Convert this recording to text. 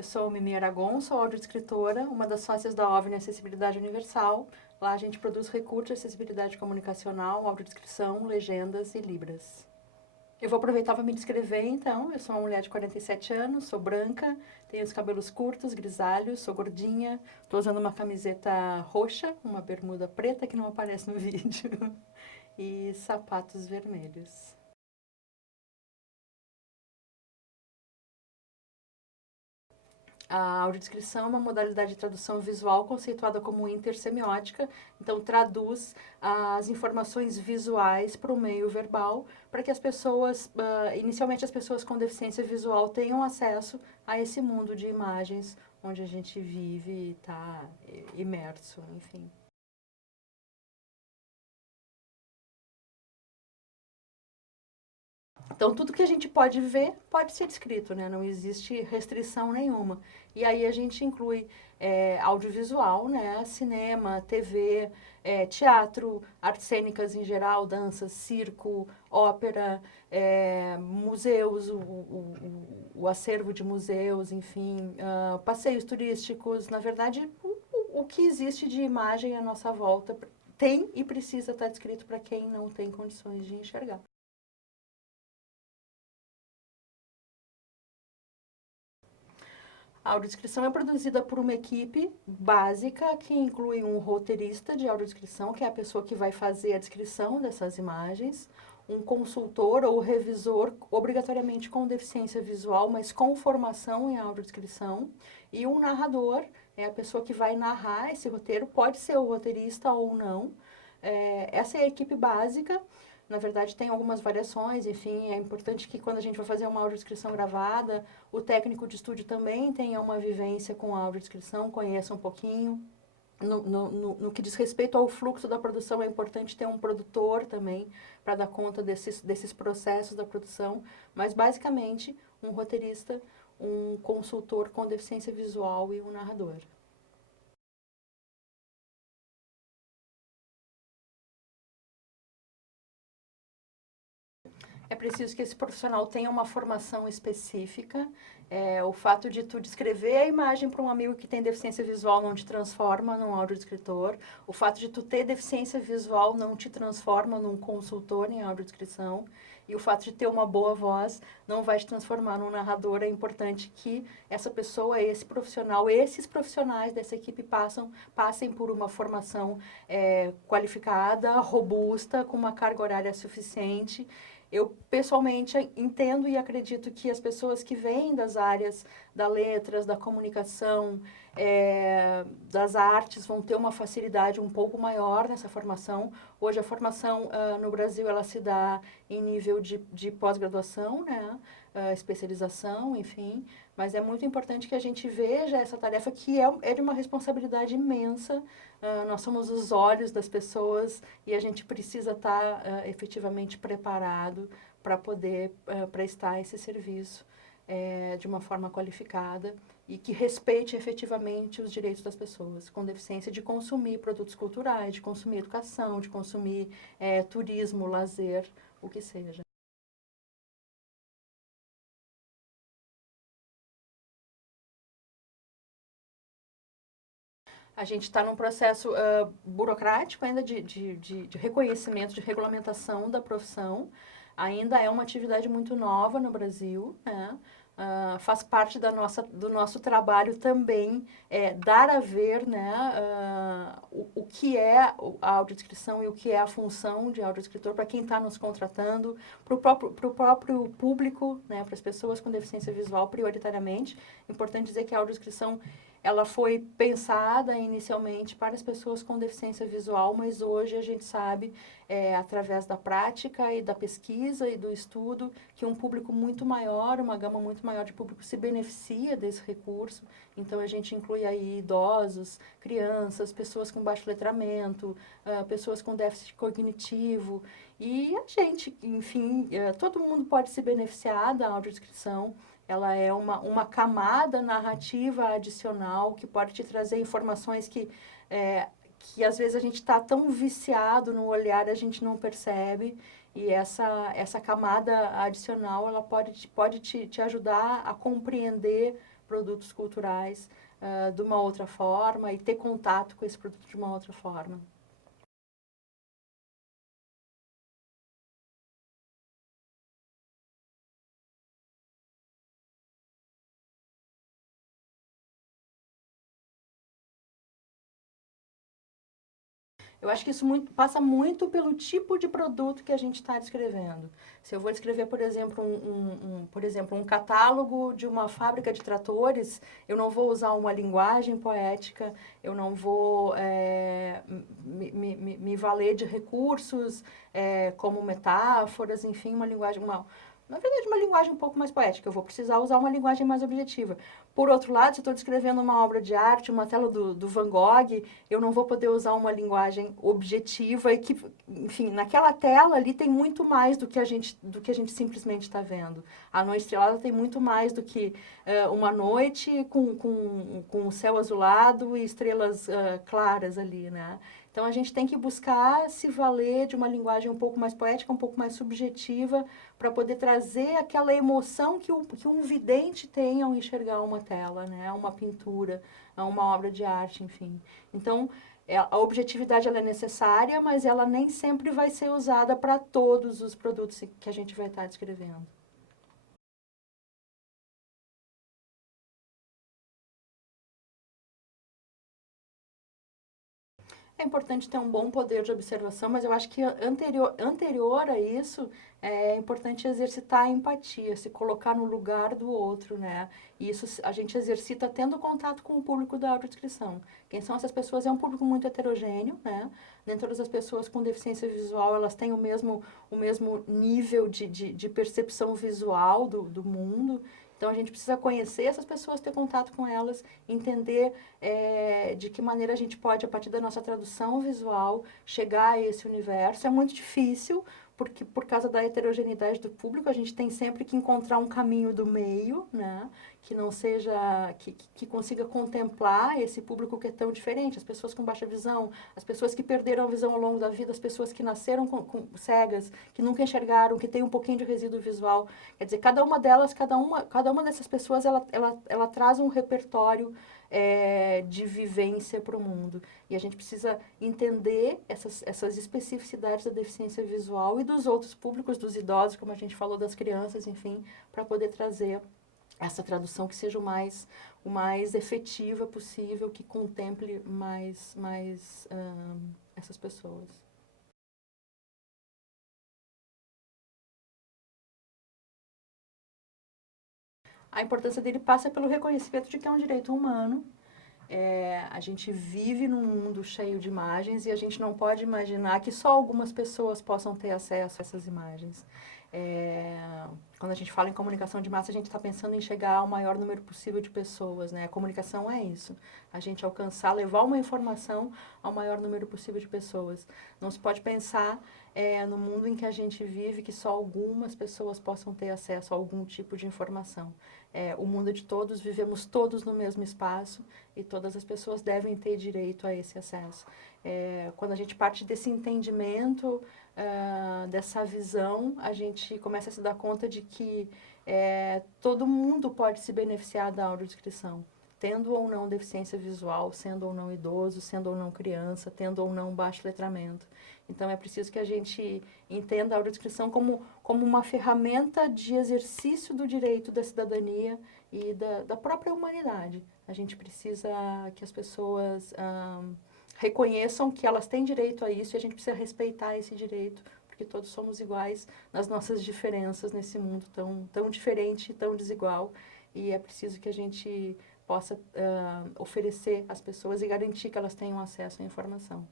Eu sou Mimi Aragon, sou audiodescritora, uma das sócias da OVNI Acessibilidade Universal. Lá a gente produz recursos de acessibilidade comunicacional, audiodescrição, legendas e libras. Eu vou aproveitar para me descrever, então. Eu sou uma mulher de 47 anos, sou branca, tenho os cabelos curtos, grisalhos, sou gordinha, estou usando uma camiseta roxa, uma bermuda preta que não aparece no vídeo, e sapatos vermelhos. A audiodescrição é uma modalidade de tradução visual conceituada como intersemiótica, então traduz as informações visuais para o meio verbal, para que as pessoas, inicialmente as pessoas com deficiência visual tenham acesso a esse mundo de imagens onde a gente vive e está imerso, enfim. Então, tudo que a gente pode ver pode ser descrito, né? Não existe restrição nenhuma. E aí a gente inclui audiovisual, né? Cinema, TV, teatro, artes cênicas em geral, dança, circo, ópera, museus, o acervo de museus, enfim, passeios turísticos. Na verdade, o que existe de imagem à nossa volta tem e precisa estar descrito para quem não tem condições de enxergar. A audiodescrição é produzida por uma equipe básica que inclui um roteirista de audiodescrição, que é a pessoa que vai fazer a descrição dessas imagens, um consultor ou revisor, obrigatoriamente com deficiência visual, mas com formação em audiodescrição, e um narrador, é a pessoa que vai narrar esse roteiro, pode ser o roteirista ou não. Essa é a equipe básica. Na verdade, tem algumas variações, enfim, é importante que quando a gente vai fazer uma audiodescrição gravada, o técnico de estúdio também tenha uma vivência com a audiodescrição, conheça um pouquinho. No que diz respeito ao fluxo da produção, é importante ter um produtor também para dar conta desses processos da produção, mas basicamente um roteirista, um consultor com deficiência visual e um narrador. É preciso que esse profissional tenha uma formação específica. O fato de tu descrever a imagem para um amigo que tem deficiência visual não te transforma num audiodescritor. O fato de tu ter deficiência visual não te transforma num consultor em audiodescrição. E o fato de ter uma boa voz não vai te transformar num narrador. É importante que essa pessoa, esse profissional, esses profissionais dessa equipe passem por uma formação qualificada, robusta, com uma carga horária suficiente. Eu, pessoalmente, entendo e acredito que as pessoas que vêm das áreas da letras, da comunicação, das artes, vão ter uma facilidade um pouco maior nessa formação. Hoje, a formação no Brasil, ela se dá em nível de pós-graduação, né? Especialização, enfim. Mas é muito importante que a gente veja essa tarefa, que é de uma responsabilidade imensa. Nós somos os olhos das pessoas e a gente precisa estar efetivamente preparado para poder prestar esse serviço de uma forma qualificada e que respeite efetivamente os direitos das pessoas com deficiência de consumir produtos culturais, de consumir educação, de consumir turismo, lazer, o que seja. A gente está num processo burocrático ainda de reconhecimento, de regulamentação da profissão. Ainda é uma atividade muito nova no Brasil, né? Faz parte do nosso trabalho também dar a ver, né, o que é a audiodescrição e o que é a função de audiodescritor para quem está nos contratando, para o próprio público, né, para as pessoas com deficiência visual prioritariamente. É importante dizer que a audiodescrição ela foi pensada inicialmente para as pessoas com deficiência visual, mas hoje a gente sabe, através da prática e da pesquisa e do estudo, que um público muito maior, uma gama muito maior de público se beneficia desse recurso. Então, a gente inclui aí idosos, crianças, pessoas com baixo letramento, pessoas com déficit cognitivo, e a gente, enfim, todo mundo pode se beneficiar da audiodescrição. Ela é uma camada narrativa adicional que pode te trazer informações que às vezes a gente está tão viciado no olhar, a gente não percebe. E essa camada adicional, ela pode te ajudar a compreender produtos culturais de uma outra forma e ter contato com esse produto de uma outra forma. Eu acho que isso passa muito pelo tipo de produto que a gente está descrevendo. Se eu vou descrever, por exemplo, um catálogo de uma fábrica de tratores, eu não vou usar uma linguagem poética, eu não vou me valer de recursos como metáforas, enfim, na verdade, uma linguagem um pouco mais poética. Eu vou precisar usar uma linguagem mais objetiva. Por outro lado, se eu estou descrevendo uma obra de arte, uma tela do Van Gogh, eu não vou poder usar uma linguagem objetiva e que, enfim, naquela tela ali tem muito mais do que a gente simplesmente está vendo. A Noite Estrelada tem muito mais do que uma noite com o céu azulado e estrelas claras ali, né? Então, a gente tem que buscar se valer de uma linguagem um pouco mais poética, um pouco mais subjetiva, para poder trazer aquela emoção que um vidente tem ao enxergar uma tela, né? Uma pintura, uma obra de arte, enfim. Então, a objetividade ela é necessária, mas ela nem sempre vai ser usada para todos os produtos que a gente vai estar descrevendo. É importante ter um bom poder de observação, mas eu acho que anterior a isso, é importante exercitar a empatia, se colocar no lugar do outro, né? E isso a gente exercita tendo contato com o público da audiodescrição. Quem são essas pessoas? É um público muito heterogêneo, né? Nem todas as pessoas com deficiência visual, elas têm o mesmo nível de percepção visual do mundo. Então, a gente precisa conhecer essas pessoas, ter contato com elas, entender de que maneira a gente pode, a partir da nossa tradução visual, chegar a esse universo. É muito difícil, porque por causa da heterogeneidade do público, a gente tem sempre que encontrar um caminho do meio, né? Que não seja, que consiga contemplar esse público que é tão diferente. As pessoas com baixa visão, as pessoas que perderam a visão ao longo da vida, as pessoas que nasceram com cegas, que nunca enxergaram, que têm um pouquinho de resíduo visual. Quer dizer, cada uma delas, cada uma dessas pessoas, ela traz um repertório de vivência para o mundo. E a gente precisa entender essas especificidades da deficiência visual e dos outros públicos, dos idosos, como a gente falou, das crianças, enfim, para poder trazer essa tradução que seja o mais efetiva possível, que contemple mais essas pessoas. A importância dele passa pelo reconhecimento de que é um direito humano. A gente vive num mundo cheio de imagens e a gente não pode imaginar que só algumas pessoas possam ter acesso a essas imagens. Quando a gente fala em comunicação de massa, a gente está pensando em chegar ao maior número possível de pessoas, né? A comunicação é isso. A gente alcançar, levar uma informação ao maior número possível de pessoas. Não se pode pensar no mundo em que a gente vive que só algumas pessoas possam ter acesso a algum tipo de informação. O mundo é de todos, vivemos todos no mesmo espaço e todas as pessoas devem ter direito a esse acesso. Quando a gente parte desse entendimento, dessa visão, a gente começa a se dar conta de que todo mundo pode se beneficiar da audiodescrição, tendo ou não deficiência visual, sendo ou não idoso, sendo ou não criança, tendo ou não baixo letramento. Então, é preciso que a gente entenda a audiodescrição como uma ferramenta de exercício do direito da cidadania e da própria humanidade. A gente precisa que as pessoas reconheçam que elas têm direito a isso e a gente precisa respeitar esse direito, porque todos somos iguais nas nossas diferenças nesse mundo tão diferente e tão desigual. E é preciso que a gente possa oferecer às pessoas e garantir que elas tenham acesso à informação.